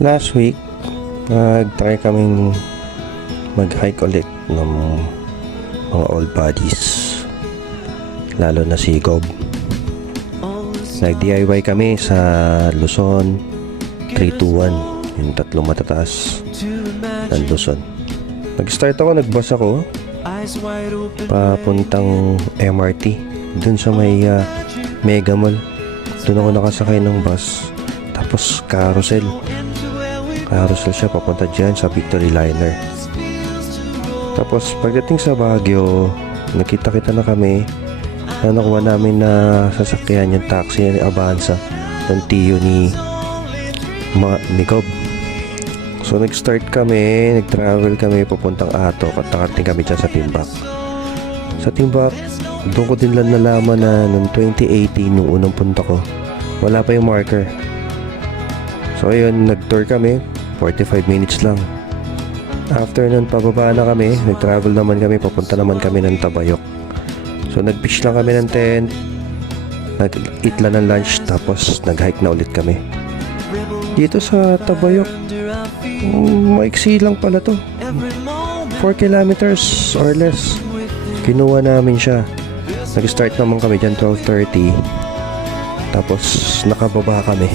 Last week, nag-try kaming mag-hike ulit ng mga old buddies. Lalo na si Gob. Nag-DIY kami sa Luzon 321, yung tatlong matataas ng Luzon. Nag-start ako, nag-bus ako papuntang MRT dun sa may Mega Mall. Dun ako nakasakay ng bus. Tapos carousel siya papunta dyan sa Victory Liner. Tapos pagdating sa Baguio, nakita-kita na kami na nakuha namin na sasakyan yung taxi ni Avanza ng tiyo ni Cobb. So nag-start kami, nag-travel kami papuntang Atok at nakarating kami dyan sa Timbak. Sa Timbak, doon ko din lang nalaman na noong 2018, nung unang punta ko, wala pa yung marker. So ayun, nag-tour kami, 45 minutes lang. After nun, pababa na kami, nag-travel naman kami, papunta naman kami ng Tabayok. So nag-pitch lang kami ng tent, nag-eat lang ng lunch, tapos nag-hike na ulit kami. Dito sa Tabayok, maiksi lang pala to, 4 kilometers or less. Kinuha namin siya. Nag-start naman kami dyan 12:30, tapos nakababa kami